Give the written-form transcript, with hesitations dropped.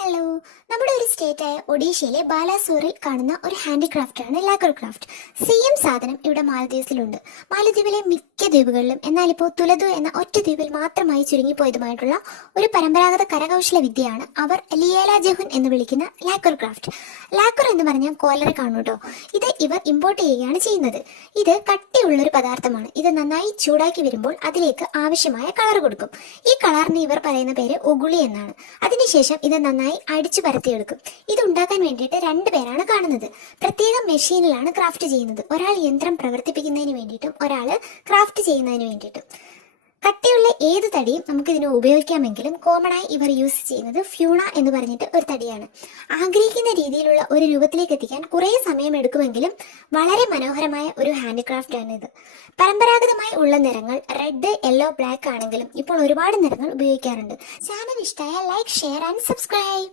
Hello, നമ്മുടെ ഒരു സ്റ്റേറ്റായ ഒഡീഷയിലെ ബാലാസോറിൽ കാണുന്ന ഒരു ഹാൻഡിക്രാഫ്റ്റാണ് ലാക്കർ ക്രാഫ്റ്റ്. സെയിം സാധനം ഇവിടെ മാലദ്വീപ്സിലുണ്ട്. മാലദ്വീപിലെ മിക്ക ദ്വീപുകളിലും, എന്നാൽ ഇപ്പോൾ തുലതു എന്ന ഒറ്റ ദ്വീപിൽ മാത്രമായി ചുരുങ്ങിപ്പോയതുമായിട്ടുള്ള ഒരു പരമ്പരാഗത കരകൗശല വിദ്യയാണ് അവർ ലിയേല ജഹുൻ എന്ന് വിളിക്കുന്ന ലാക്കർ ക്രാഫ്റ്റ്. ലാക്കർ എന്ന് പറഞ്ഞാൽ കോലറെ കാണൂ കേട്ടോ. ഇത് ഇവർ ഇമ്പോർട്ട് ചെയ്യുകയാണ് ചെയ്യുന്നത്. ഇത് കട്ടിയുള്ളൊരു പദാർത്ഥമാണ്. ഇത് നന്നായി ചൂടാക്കി വരുമ്പോൾ അതിലേക്ക് ആവശ്യമായ കളർ കൊടുക്കും. ഈ കളറിന് ഇവർ പറയുന്ന പേര് ഒഗുളി എന്നാണ്. അതിനുശേഷം ഇത് നന്നായി അടിച്ചു പരത്തിയെടുക്കും. ഇത് ഉണ്ടാക്കാൻ വേണ്ടിയിട്ട് രണ്ടു പേരാണ് കാണുന്നത്. പ്രത്യേകം മെഷീനിലാണ് ക്രാഫ്റ്റ് ചെയ്യുന്നത്. ഒരാൾ യന്ത്രം പ്രവർത്തിപ്പിക്കുന്നതിന് വേണ്ടിയിട്ടും ഒരാൾ ക്രാഫ്റ്റ് ചെയ്യുന്നതിന് വേണ്ടിയിട്ടും. കട്ടിയുള്ള ഏത് തടിയും നമുക്കിതിന് ഉപയോഗിക്കാമെങ്കിലും കോമണായി ഇവർ യൂസ് ചെയ്യുന്നത് ഫ്യൂണ എന്ന് പറഞ്ഞിട്ട് ഒരു തടിയാണ്. ആഗ്രഹിക്കുന്ന രീതിയിലുള്ള ഒരു രൂപത്തിലേക്ക് എത്തിക്കാൻ കുറേ സമയം എടുക്കുമെങ്കിലും വളരെ മനോഹരമായ ഒരു ഹാൻഡിക്രാഫ്റ്റ് ആണ് ഇത്. പരമ്പരാഗതമായി ഉള്ള നിറങ്ങൾ റെഡ്, യെല്ലോ, ബ്ലാക്ക് ആണെങ്കിലും ഇപ്പോൾ ഒരുപാട് നിറങ്ങൾ ഉപയോഗിക്കാറുണ്ട്. ചാനൽ ഇഷ്ടമായ ലൈക്ക്, ഷെയർ ആൻഡ് സബ്സ്ക്രൈബ്.